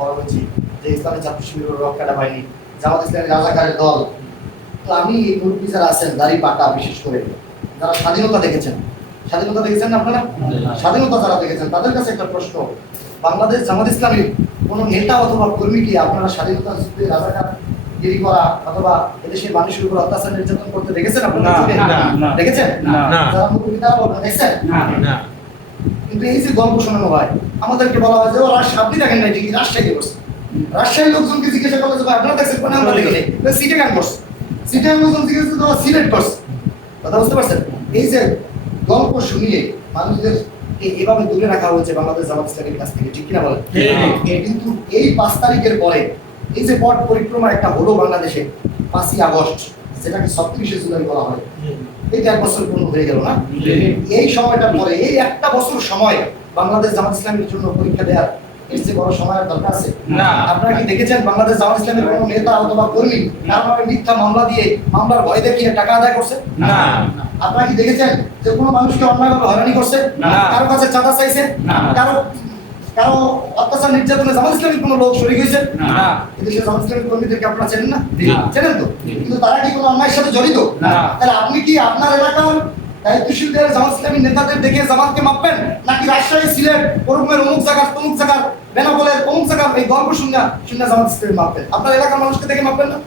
বলা হয়েছে যে ইসলামী ছাত্র শিবিরের রক্ষাটা বাহিনী, জামাত ইসলামী রাজাকারের দল। তো আমি এই মুরব্বী যারা আছেন দাড়ি পাটা, বিশেষ করে যারা স্বাধীনতা দেখেছেন না আপনারা, স্বাধীনতা যারা দেখেছেন, তাদের কাছে একটা প্রশ্ন, বাংলাদেশ জামাত ইসলামীর কোন নেতা অথবা কর্মী কি আপনারা স্বাধীনতা যুদ্ধে রাজাকার গিরি করা অথবা এদেশের মানুষের উপর অত্যাচার নির্যাতন করতে দেখেছেন আপনারা? দেখেছেন? যারা মুরব্বী তারা বলবেন দেখছেন। কিন্তু এই যে গল্প শোনানো হয়, আমাদেরকে বলা হয় যে ওরা আপনি দেখেন না, ঠিকই রাজশাহী করছে। রাজশাহীর লোকজনকে জিজ্ঞাসা করলে যে আপনারা দেখছেন কোন, আমরা দেখি নাই, সিটে গান করছে। সিটের লোকজন জিজ্ঞাসা করলে সিলেট করছে। কথা বুঝতে পারছেন? এই যে গল্প শুনিয়ে মানুষদের এভাবে দূরে রাখা হয়েছে বাংলাদেশ জামাত ইসলামীর কাছ থেকে, ঠিক কিনা বলেন? কিন্তু এই 5 তারিখের পরে এই যে পথ পরিক্রমা একটা হলো বাংলাদেশে 5ই আগস্ট, যেটাকে 36শে জুলাই বলা হয়, এটা 1 বছর পূর্ণ হয়ে গেল না? এই সময়টার পরে এই একটা বছর সময় বাংলাদেশ জামাত ইসলামীর জন্য পরীক্ষা দেওয়ার এর যে বড় সময়ের দরকার আছে? আপনারা কি দেখেছেন বাংলাদেশ জামাত ইসলামের কোনো নেতা অথবা কর্মী তারপরে মিথ্যা মামলা দিয়ে মামলার ভয় দেখিয়ে টাকা আদায় করছে? আপনারা কি দেখেছেন যে কোনো মানুষকে অন্যায়ভাবে হয়রানি করছে? কারো কাছে চাঁদা চাইছে? কারো অত্যাচার নির্যাতনে জামাত ইসলামী কোনো লোক শরীক হয়েছে? এদেশে জামাত ইসলামী কর্মীদেরকে আপনারা চেনেন না? চেনেন তো? কিন্তু তারা কি কোনো অন্যায়ের সাথে জড়িত? তাহলে আপনি কি আপনার এলাকার দায়িত্বশীলদের জামাত ইসলামী নেতাদের দেখে জামাতকে মাপবেন, নাকি রাজশাহী, সিলেট, ওরকমের অমুক জায়গার বেনাপোলের অমুক জায়গার এই গল্প শুনে জামাত ইসলামী মাপবেন? আপনার এলাকার মানুষকে দেখে মাপবেন না?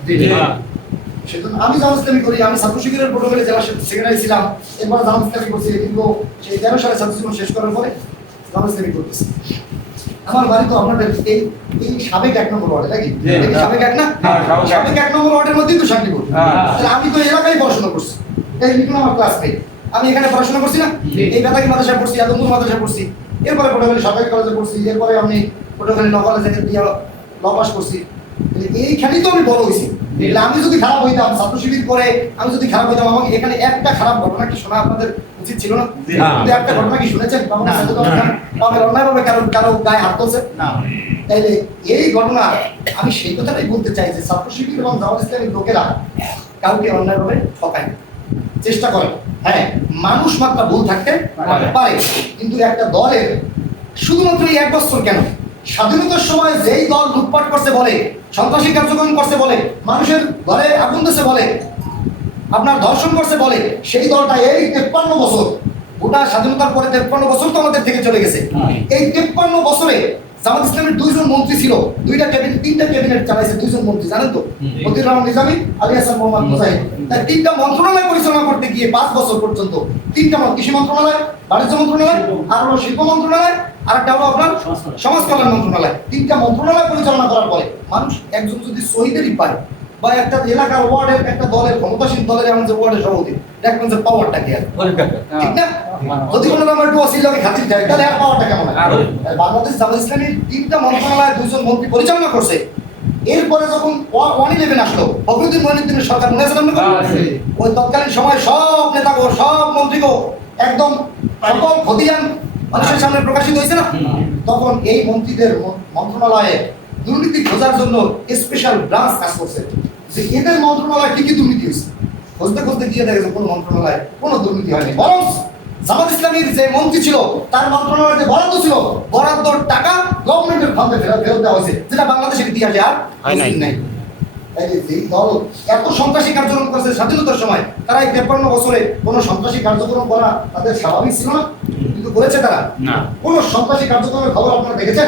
সেজন্য আমি জামাত ইসলামী করি, আমি ছাত্র শিবিরের প্রোটোকলে জেলা সেক্রেটারি ছিলাম, এরপর জামাত ইসলামী করছি, কিন্তু সেই 13 সালে ছাত্র জীবন শেষ করার পরে জামাত ইসলামী করতেছি। আমার বাড়ি তো আপনাদের এই সাবেক 1 নম্বর ওয়ার্ডে, নাকি সাবেক 1 না? সাবেক 1 নম্বর ওয়ার্ডের মধ্যেই তো শান্তিপুর। আমি তো এলাকায় পড়াশোনা করছি, এই লিখুন আমার ক্লাসমেট। আমি এখানে পড়াশোনা করছি না, এই বেতাকি মাদ্রাসায় পড়ছি, আদমপুর মাদ্রাসায় পড়ছি, এরপরে পটুয়াখালী সরকারি কলেজে পড়ছি, এরপরে আমি পটুয়াখালী ল কলেজে দিয়ে ল পাস করছি। এইখানেই তো আমি বড় হয়েছি। আমি যদি খারাপ হইতাম, ছাত্র শিবির করে আমি যদি খারাপ হইতাম, আমাকে এখানে একটা খারাপ ঘটনা কি শোনা আপনাদের উচিত ছিল না? কিন্তু একটা ঘটনা কি শুনেছেন? অন্যায়ভাবে কারো গায়ে হাত তুলছে? তাইলে এই ঘটনা আমি সেই কথাটাই বলতে চাই যে ছাত্র শিবির এবং জামাত ইসলামীর লোকেরা কাউকে অন্যায়ভাবে ঠকায়, চেষ্টা করে। হ্যাঁ, মানুষ মাত্রা ভুল থাকতে পারে, কিন্তু একটা দলের শুধুমাত্র এই 1 বছর কেন, স্বাধীনতার সময় যেই দল লুটপাট করছে বলে, সন্ত্রাসী কার্যক্রম করছে বলে, মানুষের ঘরে আগুন দিয়েছে বলে, আপনার ধর্ষণ করছে বলে, সেই দলটা এই 53 বছর, গোটা স্বাধীনতার পরে 53 বছর তো আমাদের থেকে চলে গেছে। এই 53 বছরে জামাত ইসলামের 2 জন মন্ত্রী ছিল, 3টা ক্যাবিনেট চালাইছে 2 জন মন্ত্রী, জানেন তো? মতিউর রহমান নিজামী, আলী হাসান মোহাম্মদ মুজাহিদ। তাই 3টা মন্ত্রণালয় পরিচালনা করতে গিয়ে 5 বছর পর্যন্ত 3টা কৃষি মন্ত্রণালয়, বাণিজ্য মন্ত্রণালয়, আর হলো শিল্প মন্ত্রণালয়, আর একটা হলো আপনার সমাজ কল্যাণ মন্ত্রণালয়। 3টা মন্ত্রণালয় পরিচালনা করার পরে মানুষ একজন যদি শহীদেরই পায়, বা একটা এলাকার ওয়ার্ডের একটা দলের ক্ষমতাসীন দলের এমন যে ওয়ার্ডের সভাপতি, দেখবেন যে পাওয়ারটা কি আছে, ঠিক না? যদি কোনো নাম্বার 2 আসিল লাগে খাতির দেয়, তাহলে আর পাওয়ারটা কেমন হয়? বাংলাদেশ জামাত ইসলামীর 3টা মন্ত্রণালয় 2 জন মন্ত্রী পরিচালনা করছে। এরপরে যখন 111 আসলো, ফখরুদ্দিন মঈনুদ্দিনের সরকার, মনে আছে আপনাদের? ওই তৎকালীন সময় সব নেতাগো, সব মন্ত্রীগো একদম সকল খতিয়ান মানুষের সামনে প্রকাশিত হয়েছে না? তখন এই মন্ত্রীদের মন্ত্রণালয়ে দুর্নীতি খোঁজার জন্য স্পেশাল ব্রাঞ্চ কাজ করছে, যে এদের মন্ত্রণালয় কি কি দুর্নীতি হয়েছে। খুঁজতে খুঁজতে গিয়ে দেখা গেছে কোনো মন্ত্রণালয়ে কোনো দুর্নীতি হয়নি, বরং জামাত ইসলামীর যে মন্ত্রী ছিল তার মন্ত্রণালয়ে যে বরাদ্দ ছিল, বরাদ্দর টাকা গভর্নমেন্টের ফান্ডে ফেরত দেওয়া হয়েছে, যেটা বাংলাদেশের ইতিহাসে আর নাই। এই দল এত সন্ত্রাসী কার্যক্রম করেছে স্বাধীনতার সময়, তারা এই 53 বছরে কোনো সন্ত্রাসী কার্যক্রম করা তাদের স্বাভাবিক ছিল না? কিন্তু করেছে তারা? কোন সন্ত্রাসী কার্যক্রমের খবর আপনারা দেখেছেন,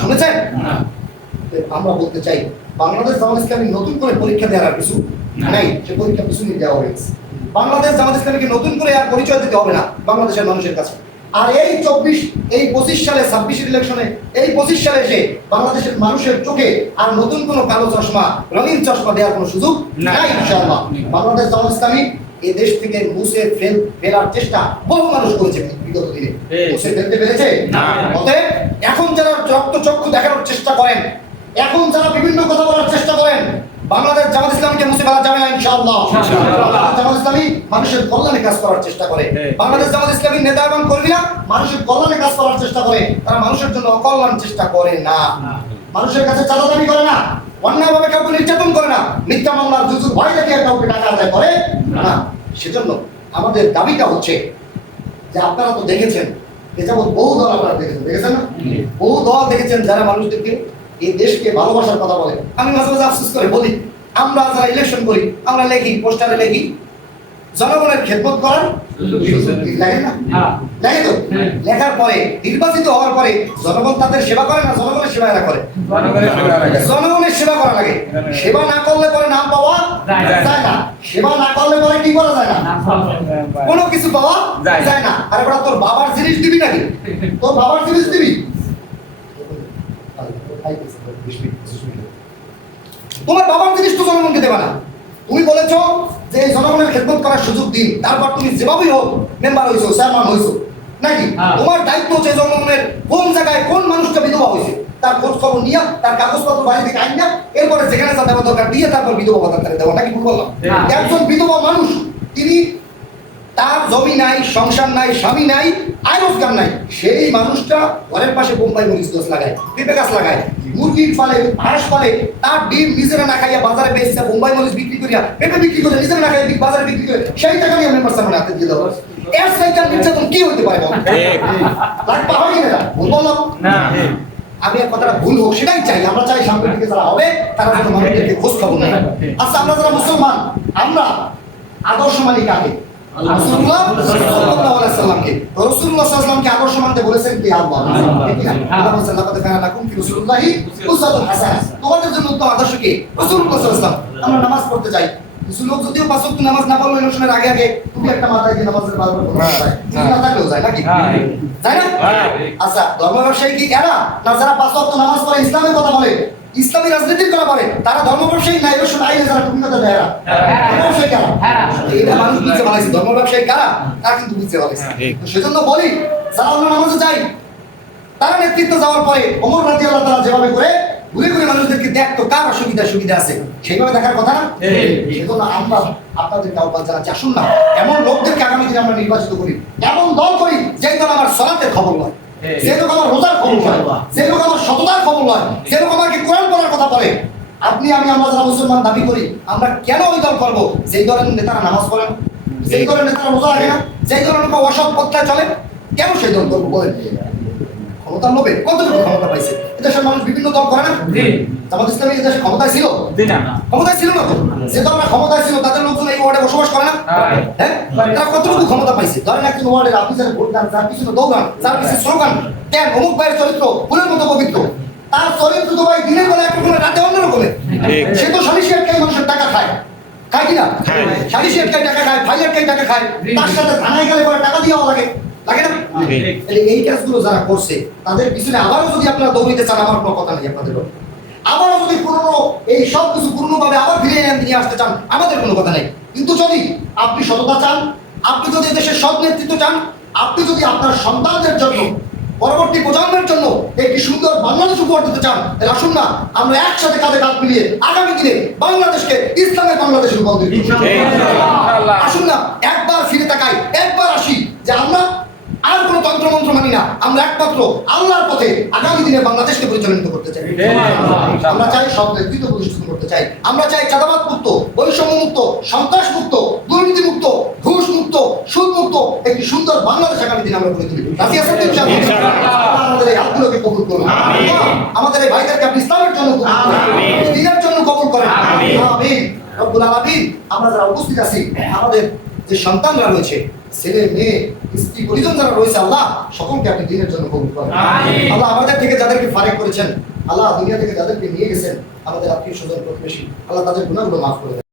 শুনেছেন? আমরা বলতে চাই বাংলাদেশ জামাত ইসলামী নতুন করে পরীক্ষা দেওয়ার কিছু নাই, সে পরীক্ষা পিছু নিয়ে দেওয়া হয়েছে। বাংলাদেশ জামাত ইসলামীকে নতুন করে আর পরিচয় দিতে হবে না বাংলাদেশের মানুষের কাছে। আর এই 25 সালে 26 ইলেকশনে এই 25 সালে এসে বাংলাদেশের মানুষের চোখে আর নতুন কোনো কালো চশমা, রঙিন চশমা দেওয়ার কোনো সুযোগ নাই ইনশাআল্লাহ। বাংলাদেশ জামাত ইসলামী এই দেশ থেকে মুছে ফেলার চেষ্টা বহু মানুষ করেছে বিগত দিনে, মুছে ফেলতে পেরেছে? অতএব এখন যারা রক্তচক্ষু দেখানোর চেষ্টা করেন, এখন যারা বিভিন্ন কথা বলার চেষ্টা করেন, বাংলাদেশ জামাত ইসলামীকে মুছে ফেলা যাবে না ইনশাআল্লাহ। জামাত ইসলামী মানুষের কল্যাণে কাজ করার চেষ্টা করে, বাংলাদেশ জামাত ইসলামীর নেতা এবং কর্মীরা মানুষের কল্যাণে কাজ করার চেষ্টা করে, তারা মানুষের জন্য অকল্যাণ চেষ্টা করে না, মানুষের কাছে চাঁদা দাবি করে না, অন্যায়ভাবে কাউকে নির্যাতন করে না, মিথ্যা মামলার জুজুর ভয় দেখিয়ে কাউকে টাকা আদায় করে না। সেজন্য আমাদের দাবিটা হচ্ছে যে আপনারা তো দেখেছেন, এ যাবৎ বহু দল আপনারা দেখেছেন না? বহু দল দেখেছেন যারা মানুষদেরকে এই দেশকে ভালোবাসার কথা বলে। আমি মাঝে মাঝে আফসোস করে বলি, আমরা যারা ইলেকশন করি আমরা লেখি, পোস্টারে লেখি জনগণের খেদমত করার লাগে না, লাগে তো? লেখার পরে নির্বাচিত হওয়ার পরে জনগণ তাদের সেবা করে না, জনগণের সেবা এরা করে? জনগণের সেবা করা লাগে। সেবা না করলে পরে নাম পাওয়া যায় না, সেবা না করলে পরে কি করা যায় না, কোনো কিছু পাওয়া যায় না। আরে বড়, তোর বাবার জিনিস দিবি নাকি? তোর বাবার জিনিস দিবি? তোমার বাবার জিনিস তো জনগণকে দেবা না। তুমি বলেছো যে জনগণের খেদমত করার সুযোগ দিন, তারপর তুমি যেভাবেই হোক মেম্বার হইছো, চেয়ারম্যান হইছো নাকি? তোমার দায়িত্ব হচ্ছে জনগণের কোন জায়গায় কোন মানুষটা বিধবা হয়েছে তার খোঁজ খবর নিয়ে, তার কাগজপত্র বাড়ি থেকে আইন না, এরপরে যেখানে যা দেওয়া দরকার দিয়ে তারপর বিধবা ভাতা দেওয়া, নাকি ভুল বললাম? একজন বিধবা মানুষ, তিনি তার জমি নাই, সংসার নাই, স্বামী নাই, আয় রোজগার নাই, সেই মানুষটা ঘরের পাশে বোম্বাই মরিচ গাছ লাগায়, পেঁপে গাছ লাগায়, মুরগি পালে, হাঁস পালে, তার ডিম নিজেরা না খাইয়া বাজারে বেচছে, বোম্বাই মরিচ বিক্রি করিয়া, পেঁপে বিক্রি করে নিজেরা না খাইয়া বাজারে বিক্রি করে, সেই টাকা নিয়ে মেম্বার সামনে হাতে দিয়ে দেওয়া। এর সাইকেল নির্যাতন কি হইতে পারে? লাগবা হয় কিনা? ভুল বললাম না? আমি এক কথাটা ভুল হোক সেটাই চাই। আমরা চাই সামনের দিকে যারা হবে তারা যেন মানুষদেরকে খোঁজ খবর নেয়। আচ্ছা, আমরা যারা মুসলমান, আমরা আদর্শ মানি কাকে? রাসূলুল্লাহ সাল্লাল্লাহু আলাইহি সাল্লামকে। রাসূলুল্লাহ সাল্লাল্লাহু আলাইহি সাল্লামকে আদর্শ মানতে বলেছেন কে? আল্লাহ। ঠিক না? আল্লাহ বলেছেন লাকাদ কানা লাকুম ফি রাসূলিল্লাহি উসওয়াতুন হাসানাহ। তোমাদের জন্য উত্তম আদর্শ কে? রাসূলুল্লাহ সাল্লাল্লাহু আলাইহি সাল্লাম। আমরা নামাজ পড়তে যাই, কিছু লোক যদিও পাঁচ ওয়াক্ত নামাজ না পড়লে ইলেকশনের আগে আগে তুমি একটা মাথায় দিয়ে নামাজের বারবার পড়তে যায়, না থাকলেও যায় নাকি? যায় না? আচ্ছা, ধর্ম ব্যবসায়ী কি এরা? না যারা পাঁচ ওয়াক্ত নামাজ পড়ে, ইসলামের কথা বলে, ইসলামী রাজনীতির কথা বলে, তারা ধর্ম ব্যবসায়ী না? ইলেকশন আইলে যারা টুপি মাথা দেয় এরা ধর্ম ব্যবসায়ী কারা? এটা মানুষ বুঝতে পারছে ধর্ম ব্যবসায়ী কারা, তা কিন্তু বুঝতে পারছে। সেজন্য বলি, যারা আমরা নামাজে যাই, তারা নেতৃত্ব যাওয়ার পরে ওমর রাদিয়াল্লাহু তাআলা যেভাবে করে ঘুরে ঘুরে মানুষদেরকে দেখতো কার অসুবিধা সুবিধা আছে, সেইভাবে দেখার কথা না? সেজন্য আমরা আপনাদেরকে আহ্বান জানাচ্ছি, আসুন না এমন লোকদেরকে আগামী দিনে আমরা নির্বাচিত করি, এমন দল করি যে দল আমার সালাতের খবর নয়, যে লোক আমার রোজার খবর নয়, যে লোক আমার সততার খবর নয়, যে লোক আমাকে কোরআন পড়ার কথা বলে। আপনি আমি আমরা যারা মুসলমান দাবি করি, আমরা কেন ওই দল করবো যেই দলের নেতারা নামাজ পড়েন, যেই দলের নেতারা রোজা রাখে না, যেই দলের লোক অসৎ পথে চলে? কেন সেই দল করবো বলেন? ক্ষমতার লোভে? কতটুকু ক্ষমতা পাইছে? এদেশের মানুষ বিভিন্ন দল করে না? জামাত ইসলামী এদেশে ক্ষমতায় ছিল? ক্ষমতায় ছিল না তো। যে দলরা ক্ষমতায় ছিল তাদের লোকজন এই ওয়ার্ডে বসবাস করে না? হ্যাঁ, তারা কতটুকু ক্ষমতা পাইছে? ধরেন একজন ওয়ার্ডের আপনি যারা ভোট দেন, যার পিছনে দৌড়ান, যার পিছনে স্লোগান কেন অমুক ভাইয়ের চরিত্র ফুলের মতো পবিত্র, তার চরিত্র তো ভাই দিনের বেলা একরকমের, রাতে অন্যরকমের। সে তো সালিশি আটকাই মানুষের টাকা খায়, খায় কিনা? সালিশি আটকাই টাকা খায়, ফাইল আটকাই টাকা খায়, তার সাথে থানায় গেলে পরে টাকা দেওয়া লাগে, লাগে না? এই কাজগুলো যারা করছে তাদের পিছনে আবারও যদি আপনারা দৌড়িতে চান, আমার কোনো কথা নেই আপনাদের, আবারও যদি পুরনো এই সব কিছু পুরনোভাবে আবার ফিরে নিয়ে আসতে চান, আমাদের কোনো কথা নেই। কিন্তু যদি আপনি সততা চান, আপনি যদি দেশের সৎ নেতৃত্ব চান, আপনি যদি আপনার সন্তানদের জন্য, পরবর্তী প্রজন্মের জন্য একটি সুন্দর বাংলাদেশ উপহার দিতে চান, তাহলে আসুন না আমরা একসাথে কাঁধে কাঁধ মিলিয়ে আগামী দিনে বাংলাদেশকে ইসলামের বাংলাদেশে রূপান্তরিত করি। আসুন না একবার ফিরে তাকাই, একবার আসি যে আমরা আর কোনো তন্ত্রমন্ত্র মানি না, আমরা একমাত্র আল্লাহর পথে আগামী দিনে বাংলাদেশকে পরিচালিত করতে চাই। আমরা চাই সব নেতৃত্ব প্রতিষ্ঠিত করতে চাই। আমরা চাই চাঁদাবাদ মুক্ত, বৈষম্য মুক্ত, সন্ত্রাস মুক্ত, দুর্নীতি মুক্ত, ঘুষ মুক্ত, সুদ মুক্ত একটি সুন্দর বাংলাদেশ আগামী দিনে আমরা গড়ে তুলি। রাজি আছেন তো ইনশাআল্লাহ? আমাদের এই হাতগুলোকে কবুল করুন, আমাদের এই ভাইদেরকে আপনি ইসলামের জন্য কবুল করুন, দ্বীনের জন্য কবুল করেন। আমিন রব্বুল আলামিন। আমরা যারা উপস্থিত আছি, আমাদের যে সন্তানরা রয়েছে, ছেলে মেয়ে স্ত্রী পরিজন যারা রয়েছে, আল্লাহ সকলকে আপনি দ্বীনের জন্য কবুল করেন। আল্লাহ আমাদের থেকে যাদেরকে ফারেক করেছেন, আল্লাহ দুনিয়া থেকে যাদেরকে নিয়ে গেছেন, আমাদের আত্মীয় স্বজন প্রতিবেশী, আল্লাহ তাদের গুনাহগুলো মাফ করে দেন।